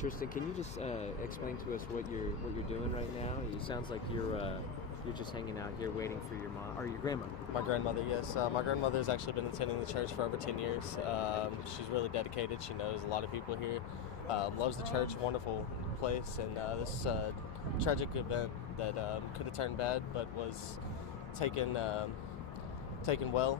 Tristan, can you just explain to us what you're doing right now? It sounds like you're just hanging out here waiting for your mom or your grandmother. My grandmother, yes. My grandmother's actually been attending the church for over 10 years. She's really dedicated. She knows a lot of people here. Loves the church, wonderful place, and this tragic event that could have turned bad, but was taken well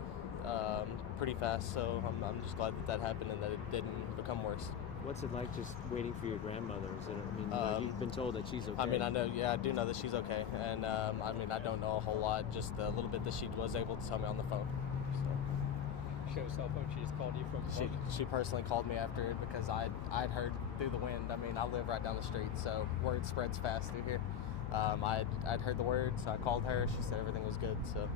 pretty fast. So I'm just glad that happened and that it didn't become worse. What's it like just waiting for your grandmother? Is it, you've been told that she's okay. I do know that she's okay, and I don't know a whole lot, just a little bit that she was able to tell me on the phone. So. She had a cell phone. She just called you from. She personally called me after it because I'd heard through the wind. I live right down the street, so word spreads fast through here. I'd heard the word, so I called her. She said everything was good. So.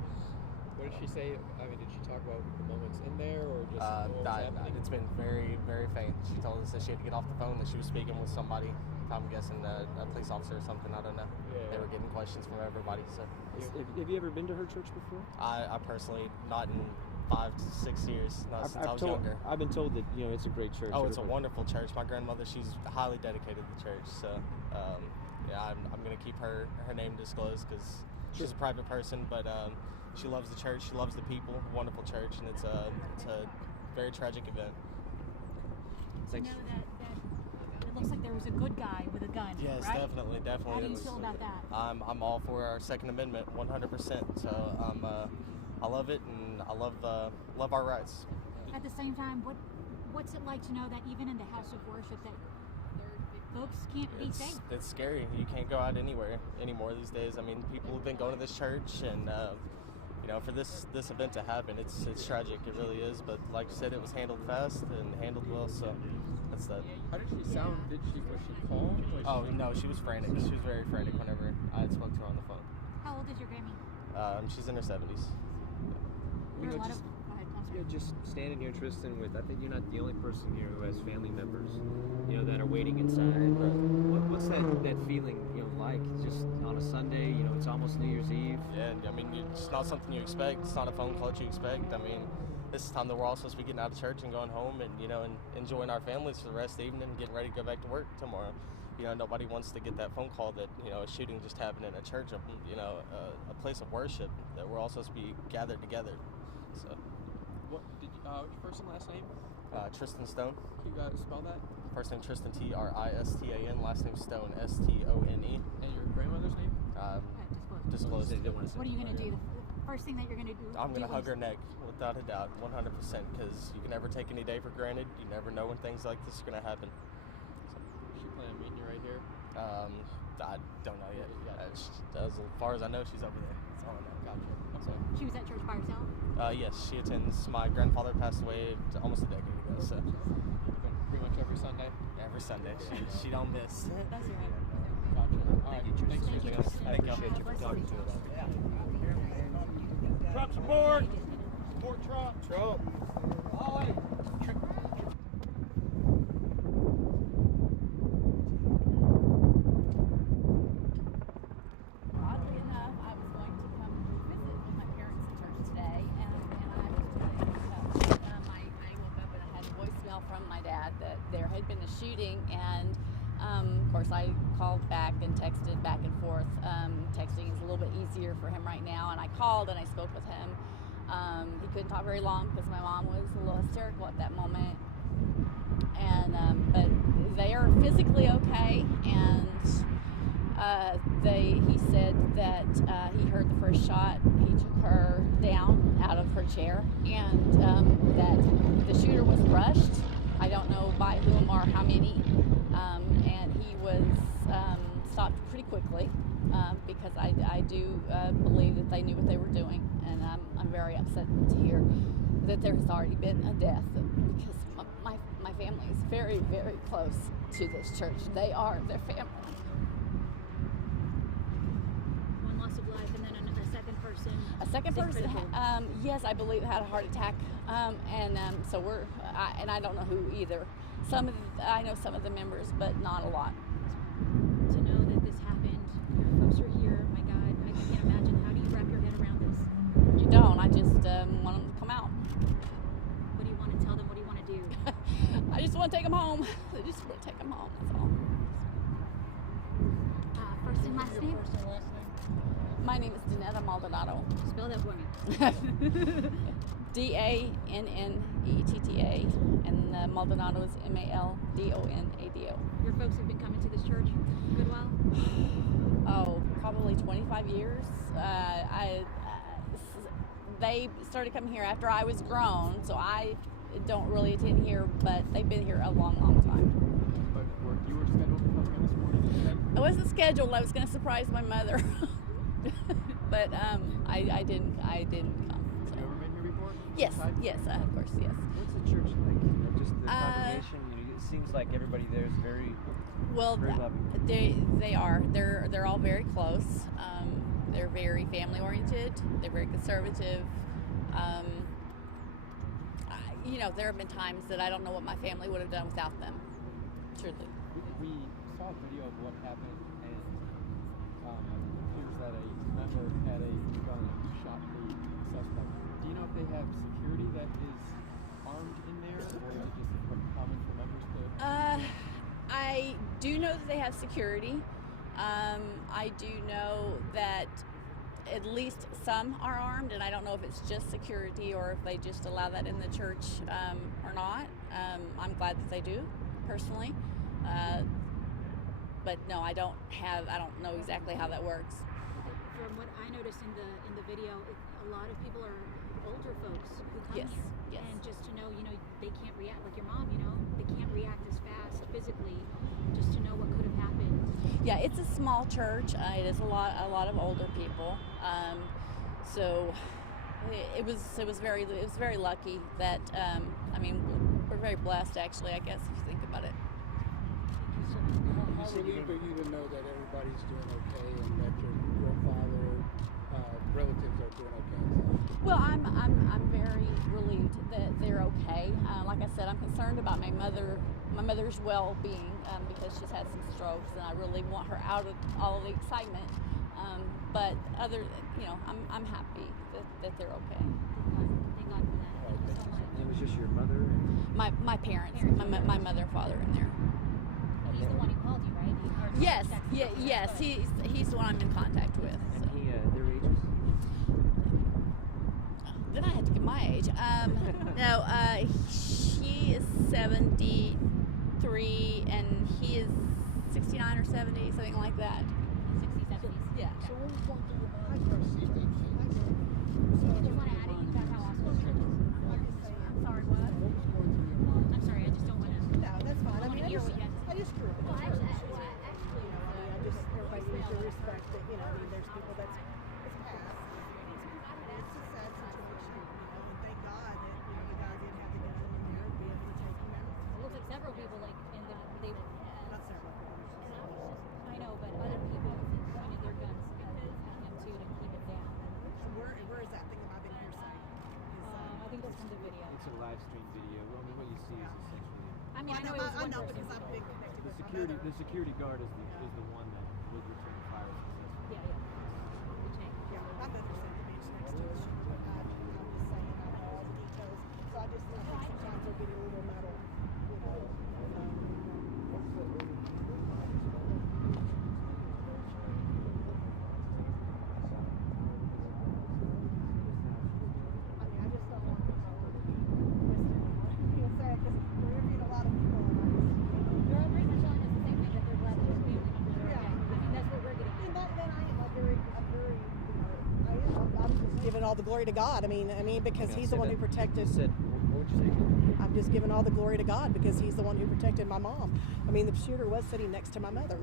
What did she say? Did she talk about the moments in there, or just what was happening? It's been very, very faint. She told us that she had to get off the phone, that she was speaking with somebody. I'm guessing a police officer or something. I don't know. Yeah. They were getting questions from everybody. So. Have you ever been to her church before? I personally, not in 5 to 6 years, not since I was younger. I've been told that it's a great church. Oh, it's a wonderful church. My grandmother, she's highly dedicated to the church. So, I'm going to keep her name disclosed because she's a private person, but she loves the church. She loves the people. Wonderful church, and it's a very tragic event. You know that it looks like there was a good guy with a gun. Yes, right? definitely. How do you feel about that? I'm all for our Second Amendment, 100%. So I love it, and I love our rights. At the same time, what's it like to know that even in the house of worship that folks can't be safe? It's scary. You can't go out anywhere anymore these days. People have been going to this church, and for this event to happen, it's tragic. It really is. But like you said, it was handled fast and handled well. So that's that. How did she sound? Was she calm? No, she was frantic. She was very frantic whenever I spoke to her on the phone. How old is your Grammy? She's in her 70s. Go ahead. Just standing here, Tristan, I think you're not the only person here who has family members, that are waiting inside. What's that feeling, like? Just on a Sunday, it's almost New Year's Eve. Yeah, it's not something you expect. It's not a phone call that you expect. This is time that we're all supposed to be getting out of church and going home and, and enjoying our families for the rest of the evening and getting ready to go back to work tomorrow. Nobody wants to get that phone call that, a shooting just happened in a church, a place of worship that we're all supposed to be gathered together. So. What's your first and last name? Tristan Stone. Can you spell that? First name Tristan, Tristan. Last name Stone, Stone. And your grandmother's name? Disclosed. What are you going to do? The first thing that you're going to do? I'm going to hug her neck, without a doubt, 100%, because you can never take any day for granted. You never know when things like this are going to happen. So. Is she planning on meeting you right here? I don't know yet. As far as I know, she's over there. That's all I know. Gotcha. So she was at church by herself? Yes, she attends. My grandfather passed away almost a decade ago, so. Pretty much every Sunday? Every Sunday. She don't miss. That's right. Gotcha. All right. Thanks, Thank you. I appreciate you for talking to us. Trump's aboard! Support Trump! Trump! Ollie! Oddly enough, I was going to come visit with my parents at church today, and I was really I woke up and I had a voicemail from my dad that there had been a shooting, and of course I called back and texted back and forth. Texting is a little bit easier for him right now, and I called and I spoke with him. He couldn't talk very long because my mom was a little hysterical at that moment, and but they are physically okay, and he said that he heard the first shot. He took her down out of her chair, and that the shooter was rushed. I don't know by whom or how many, and he was stopped pretty quickly because I do believe that they knew what they were doing, and I'm very upset to hear that there's already been a death because my family is very, very close to this church. They are their family. One loss of life, and then a second person. A second person, yes, I believe had a heart attack, so I don't know who either. I know some of the members, but not a lot. To know that this happened, folks are here. My God, I can't imagine. How do you wrap your head around this? You don't. I just want them to come out. What do you want to tell them? What do you want to do? I just want to take them home. I just want to take them home. That's all. first and last name? My name is Danetta Maldonado. Spell that for me. Dannetta, and Maldonado is Maldonado. Your folks have been coming to this church a good while? Oh, probably 25 years. They started coming here after I was grown, so I don't really attend here, but they've been here a long, long time. But you were scheduled to come here this morning, you said? I wasn't scheduled. I was going to surprise my mother, but I didn't come. Have you ever been here before? Yes, yes, of course, yes. What's the church like? You know, just the congregation. You know, it seems like everybody there is very Well, very loving. they are. They're all very close. They're very family oriented. They're very conservative. You know, there have been times that I don't know what my family would have done without them. Truly. We saw a video of what happened, and it appears that a member had a gun and shot the suspect. Do you know if they have security that is armed in there, or is it just common for members to? I do know that they have security. I do know that at least some are armed, and I don't know if it's just security or if they just allow that in the church or not. I'm glad that they do, personally. But no, I don't know exactly how that works. From what I noticed in the video, a lot of people are older folks who come Yes, here. yes. And just to know, they can't react like your mom. They can't react as fast physically. Just to know what could have happened. Yeah, it's a small church. It is a lot of older people. So it was very lucky that we're very blessed, actually, I guess, if you think about it. How relieved are you to know that everybody's doing okay and that your father, relatives are doing okay? Well, I'm very relieved that they're okay. Like I said, I'm concerned about my mother's well-being because she's had some strokes, and I really want her out of all of the excitement. But I'm happy that they're okay. Thank God for that. Thank you so much. It was just your mother. My parents, my mother and father in there. He's the one who called you, right? Yes, yes, he's the one I'm in contact with. And he, their ages. Then I had to give my age. No, she is 73 and he is 69 or 70, something like that. 60s, 70s. Yeah. So what was one thing you received that Do you want to add anything about how awesome the church is? I'm sorry, what? I'm sorry, I just don't want to. No, that's fine. I mean, hear what you have to say. I just grew up in Well, the church. actually, Everybody needs to respect that, there's people that's passed. It's a sad situation, and thank God that, the guy didn't have the gun in there to be able to take him out. It looks like several people, they Not several people. I know, but other people pointed their guns at him too to keep him down. And where is that thing that I've been hearsay? I think that's from the video. It's a live stream video. Well, I mean, what you see is essentially I mean, I know it was I one know person. because I've been connected the with my security. mother. The security guard is the one that would return fire successfully. Yeah. Good change. Yeah, my mother said the bench next to the shooter. I'm just saying, I know all the details. So I just think sometimes they're getting a little muddled. I just don't want to feel sad because we're interviewing a lot of people and I just. Your own research telling us the same thing, that they're glad that his family members are okay. I mean, that's what we're getting. And then I am I'm just giving all the glory to God. I mean, because Yeah, He's say the one that. who protected. What would you say? I'm just giving all the glory to God because He's the one who protected my mom. I mean, the shooter was sitting next to my mother,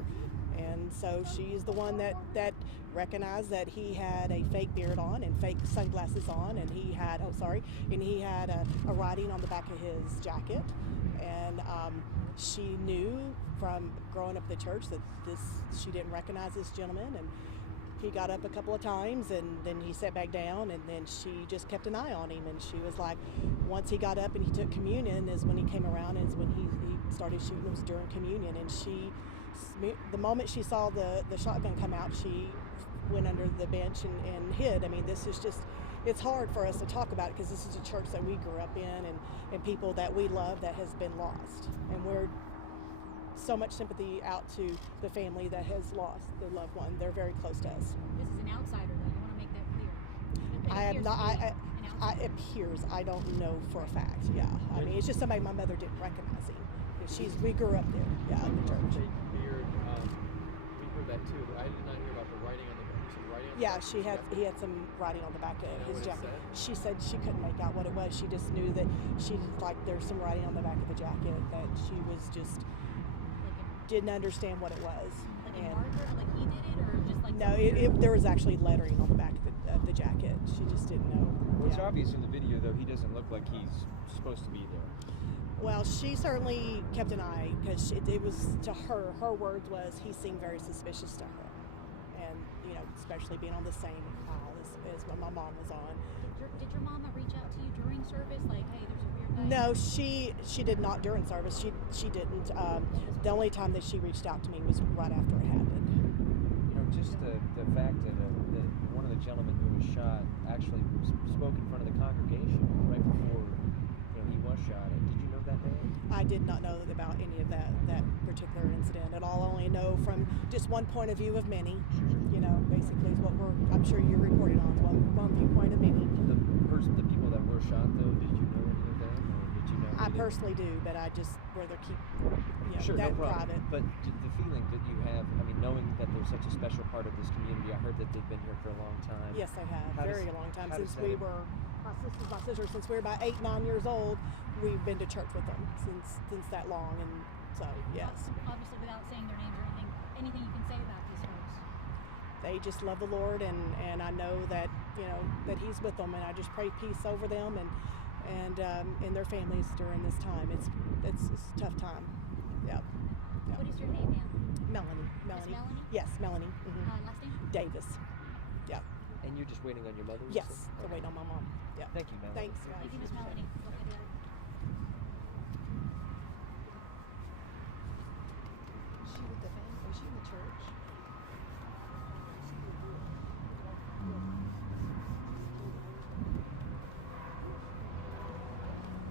and so she's the one that recognized that he had a fake beard on and fake sunglasses on, and he had a writing on the back of his jacket, and she knew from growing up at the church that she didn't recognize this gentleman, and he got up a couple of times and then he sat back down, and then she just kept an eye on him, and she was like, once he got up and he took communion is when he came around, is when he started shooting. It was during communion, and the moment she saw the shotgun come out, she went under the bench and hid. I mean, this is just, it's hard for us to talk about it because this is a church that we grew up in and people that we love that has been lost, and we're so much sympathy out to the family that has lost their loved one. They're very close to us. This is an outsider, though. I want to make that clear. It I am appears not. to be an It outsider. appears. I don't know for a fact. Yeah. I mean, it's just somebody my mother didn't recognize him. We grew up there. Yeah, in the church. Fake beard. We heard that too. I did not hear about the writing on the back. Some writing on the Yeah, back. he had some writing on the back of You know his what it jacket. said? She said she couldn't make out what it was. She just knew that there's some writing on the back of the jacket that she was just didn't understand what it was. Like a marker, like he did it, or just like No, there was actually lettering on the back of the jacket. She just didn't know. It's Yeah. obvious in the video, though, he doesn't look like he's supposed to be there. Well, she certainly kept an eye because it was to her. Her words was he seemed very suspicious to her, and especially being on the same aisle as when my mom was on. Did your mama reach out to you during service? Like, hey, there's a weird guy. No, she did not during service. She didn't. The only time that she reached out to me was right after it happened. Just the fact that one of the gentlemen who was shot actually spoke in front of the congregation right before he was shot. Did you know that man? I did not know about any of that particular incident at all. I only know from just one point of view of many. Basically is what I'm sure you're reporting on. One viewpoint of many. The people that were shot, though, did you know any of them, or did you know? I personally do, but I just rather keep Sure, that no problem. private. But the feeling that you have, knowing that they're such a special part of this community, I heard that they've been here for a long time. Yes, I have. How Very does- long time. how Since does we that- were, my sister, since we were about 8, 9 years old, we've been to church with them since that long. And so, yes. Obviously, without saying their names or anything you can say about these folks. They just love the Lord, and I know that, that He's with them, and I just pray peace over them and in their families during this time. It's a tough time. Yeah. What is your name, ma'am? Melanie. Melanie? Yes, Melanie. Mhm. Last name? Davis. Yeah. And you're just waiting on your mother? you Yes. said? They're waiting on my mom. Yeah. Thank you, Melanie. Thanks. Thank you, Miss Melanie. Okay, Is she with the family? Is she in the church?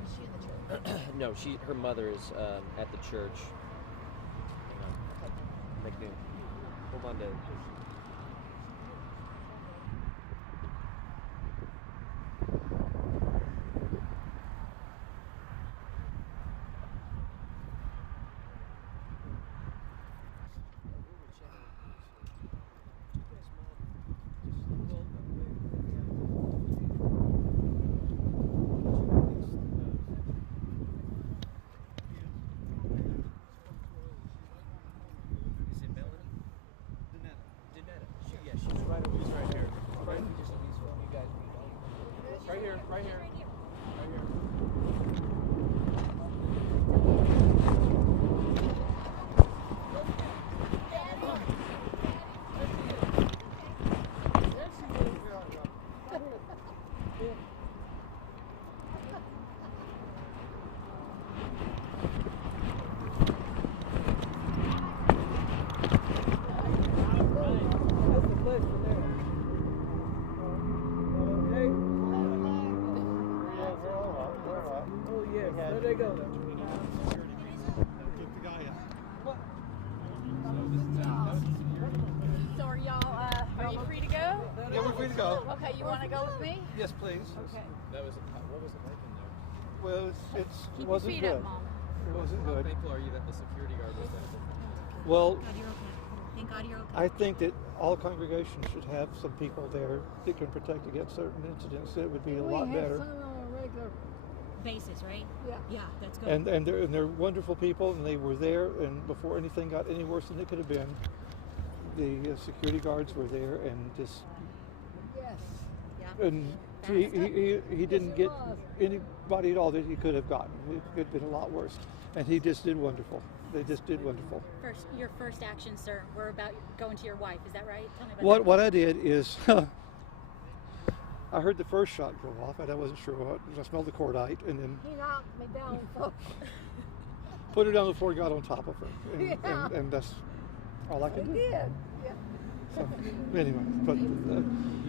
Is she in the church? No, her mother is at the church. McNeil. Hold on, Dave. Is it Melanie? Danetta. Yeah, she's right over. She's right here. Right. Just please, you guys read on. Right here. Right here. Right here. Right here. So are you free to go? Yeah, we're free to go. Okay, you want to go with me? Yes, please. Okay. What was it like in there? Well, it Keep your wasn't feet good. up, Mom. It wasn't How good. thankful are you that the security guard was that different? Well, God, you're okay. Thank God you're okay. I think that all congregations should have some people there that can protect against certain incidents. It would be a lot better. Basis, right? Yeah. Yeah, that's good. And they're wonderful people, and they were there. And before anything got any worse than it could have been, the security guards were there, and just yeah. and he didn't get anybody at all that he could have gotten. It could have been a lot worse, and he just did wonderful. They just did wonderful. Your first action, sir. We're about going to your wife. Is that right? Tell me about What I did is I heard the first shot go off, and I wasn't sure what. I smelled the cordite, and then He knocked me down, so. put her down the floor, got on top of her, and that's all I could do. Yeah. So, anyway, but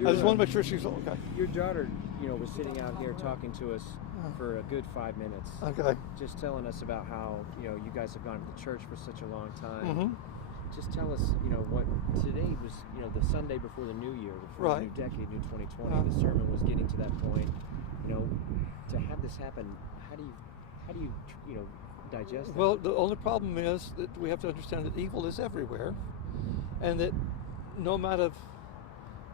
I just want to make sure she's okay. Your daughter, was sitting out here talking to us for a good 5 minutes. Okay. Just telling us about how, you guys have gone to the church for such a long time. Mm-hmm. Just tell us, what today was, the Sunday before the new year, before the new decade, new 2020. The sermon was getting to that point. To have this happen, how do you digest that? Well, the only problem is that we have to understand that evil is everywhere, and that no matter of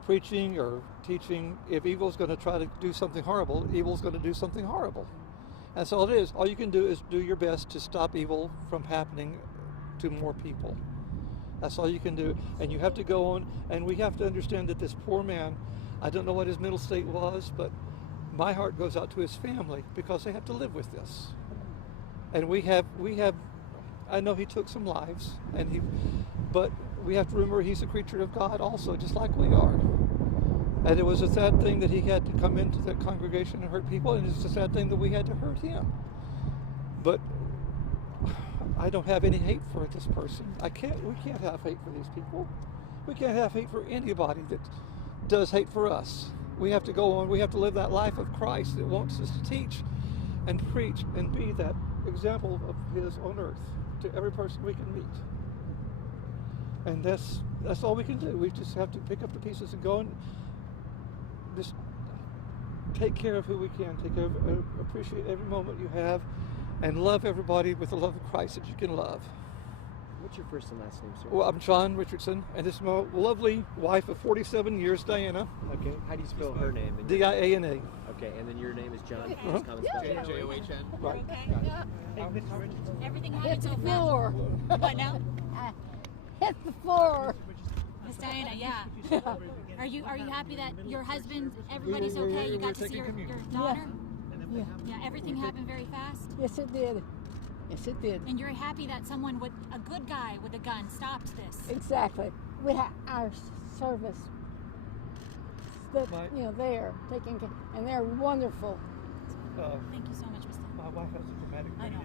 preaching or teaching, if evil's going to try to do something horrible, evil's going to do something horrible. That's all it is. All you can do is do your best to stop evil from happening to more people. That's all you can do. And you have to go on, and we have to understand that this poor man, I don't know what his mental state was, but my heart goes out to his family because they have to live with this. And we have, I know he took some lives, but we have to remember he's a creature of God also, just like we are. And it was a sad thing that he had to come into that congregation and hurt people, and it's a sad thing that we had to hurt him. But I don't have any hate for this person. We can't have hate for these people. We can't have hate for anybody that does hate for us. We have to go on, we have to live that life of Christ that wants us to teach and preach and be that example of his on earth to every person we can meet. And that's all we can do. We just have to pick up the pieces and go and just take care of who we can, appreciate every moment you have, and love everybody with the love of Christ that you can love. What's your first and last name, sir? Well, I'm John Richardson, and this is my lovely wife of 47 years, Diana. Okay. How do you spell her name? Diana. Okay, and then your name is John? Uh-huh. J-O-H-N. Right. Everything Hit happens the so fast. floor. What now? Hit the floor. Miss Diana, yeah. Are you happy that your husband, everybody's okay? You got to see your daughter? Yeah, everything happened very fast? Yes, it did. Yes, it did. And you're happy that someone a good guy with a gun stopped this? Exactly. We have our service that, Right. there taking care, and they're wonderful. Thank you so much, Mr. My wife has a dramatic I know.